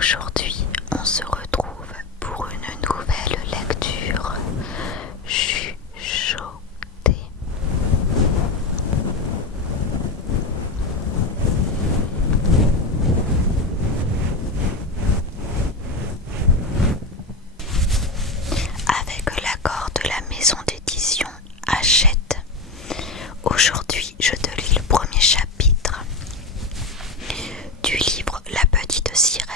Aujourd'hui, on se retrouve pour une nouvelle lecture chuchotée. Avec l'accord de la maison d'édition Hachette, aujourd'hui je te lis le premier chapitre du livre La Petite Sirène,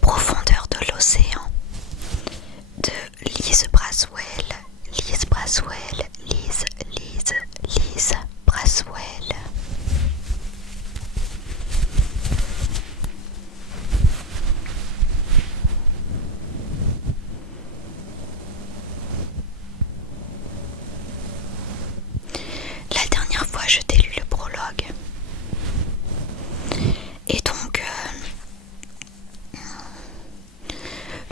profondeurs de l'océan, de Liz Braswell. Liz Braswell, Liz Braswell. La dernière fois, je t'ai lu le prologue. Et donc,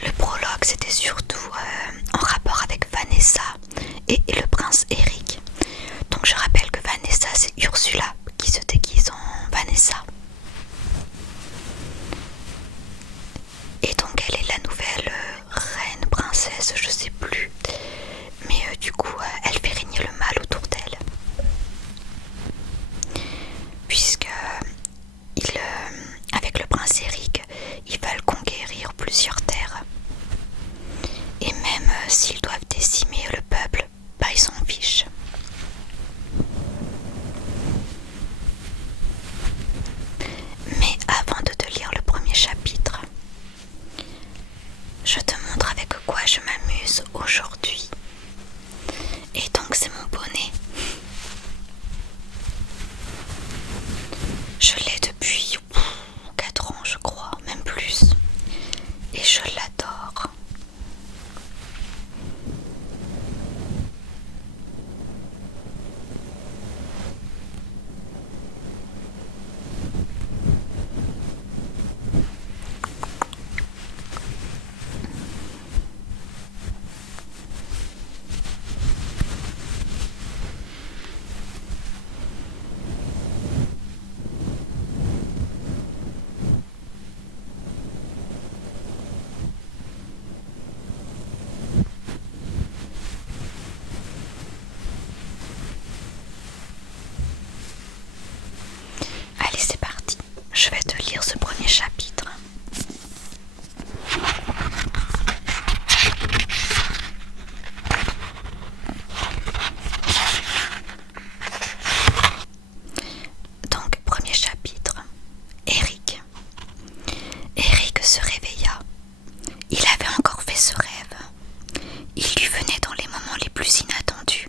le prologue, c'était surtout en rapport avec Vanessa et le prince Eric. Donc, je rappelle que Vanessa, c'est Ursula qui se déguise en Vanessa. Et donc, elle est la nouvelle reine, princesse, je sais plus. Mais du coup, elle fait régner le mal autour d'elle. Puisque avec le prince Eric, ils veulent conquérir plusieurs terres. Et même s'ils doivent décimer le peuple, ils s'en fichent. Mais avant de te lire le premier chapitre, je te montre avec quoi je m'amuse aujourd'hui. Et donc c'est mon bonnet. Je l'ai depuis 4 ans je crois, même plus. Et je l'adore. Allez, c'est parti. Je vais te lire ce premier chapitre. Donc, premier chapitre. Eric. Eric se réveilla. Il avait encore fait ce rêve. Il lui venait dans les moments les plus inattendus.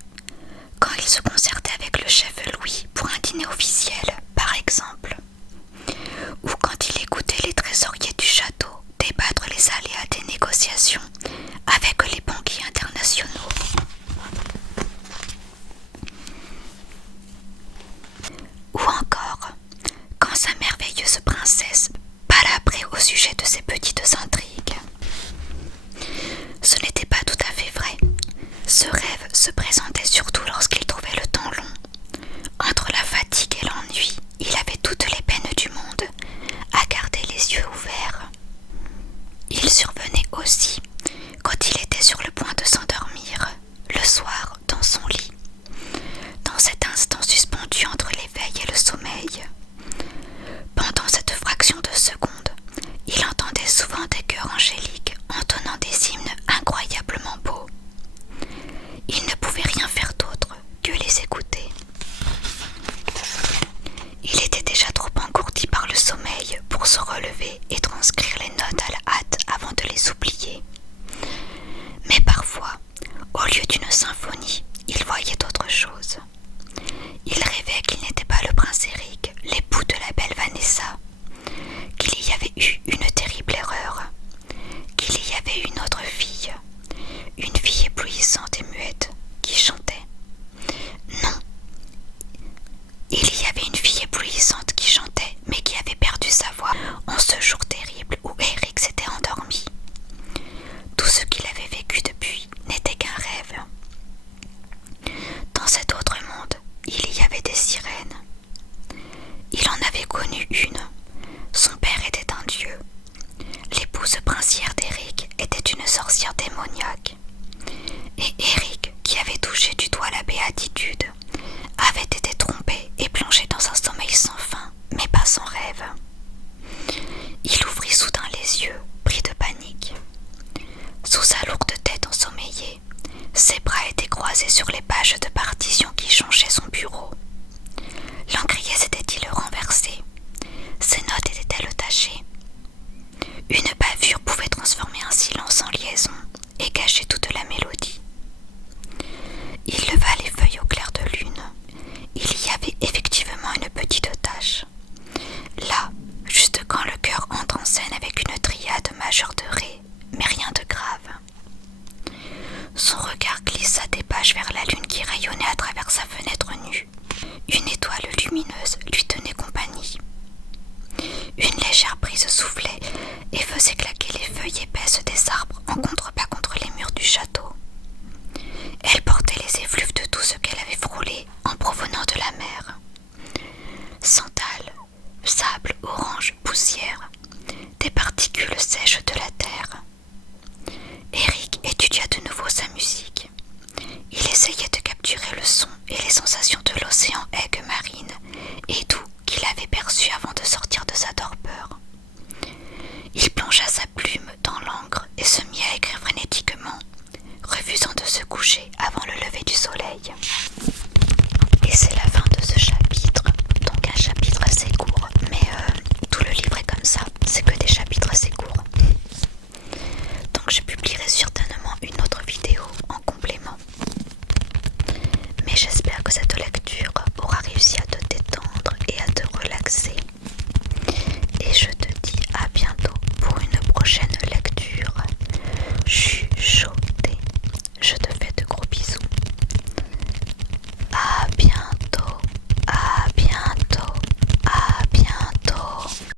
Quand il se concertait avec le chef Louis pour un dîner officiel, par exemple. Ou quand il écoutait les trésoriers du château débattre les aléas des négociations avec les banquiers internationaux. Ou encore, quand sa merveilleuse princesse palabrait au sujet de ses petites intrigues. Ce n'était pas tout à fait vrai. Ce rêve se présentait surtout lorsqu'il trouvait le temps long. Entre la fatigue et l'ennui, il avait toutes les peines du monde à garder les yeux ouverts. Il survenait aussi quand il était sur le point de s'endormir, le soir dans son lit, dans cet instant suspendu entre l'éveil et le sommeil. Pendant cette fraction de seconde, il entendait souvent des chœurs angéliques entonnant des hymnes incroyablement beaux. Il ne pouvait rien faire d'autre que les écouter. Il était déjà trop engourdi par le sommeil pour se relever et transcrire les notes à la hâte avant de les oublier. Mais parfois, au lieu d'une symphonie, il voyait autre chose. Il rêvait qu'il n'était pas le prince Eric, l'époux de la belle Vanessa, qu'il y avait eu une terrible erreur, qu'il y avait une autre fille, une fille éblouissante et muette qui chantait. Non, il y avait une fille éblouissante qui chantait, mais qui avait perdu sa voix en ce jour terrible où Eric s'était endormi. Tout ce qu'il avait vécu depuis n'était qu'un rêve. Dans cet autre monde, il y avait des sirènes. Il en avait connu une, Son père était un dieu. L'épouse princière d'Éric était une sorcière démoniaque. Et Éric, qui avait touché du doigt la béatitude, avait été trompé et plongé dans un sommeil sans fin, mais pas sans rêve. Il ouvrit soudain les yeux, pris de panique. Sous sa lourde tête ensommeillée, ses bras étaient croisés sur les pages de partition qui jonchaient son bureau. L'encrier s'était-il renversé? Ses notes étaient-elles tachées? Une bavure pouvait transformer un silence en liaison et gâcher toute la mélodie. Il leva les feuilles au clair de lune. Il y avait effectivement une petite tache. Là, juste quand le cœur entre en scène avec une triade majeure de ré, mais rien de grave. Son regard glissa des pages vers la lune qui rayonnait à travers sa fenêtre nue. Une étoile lumineuse lui tenait compagnie. Une légère brise soufflait et faisait claquer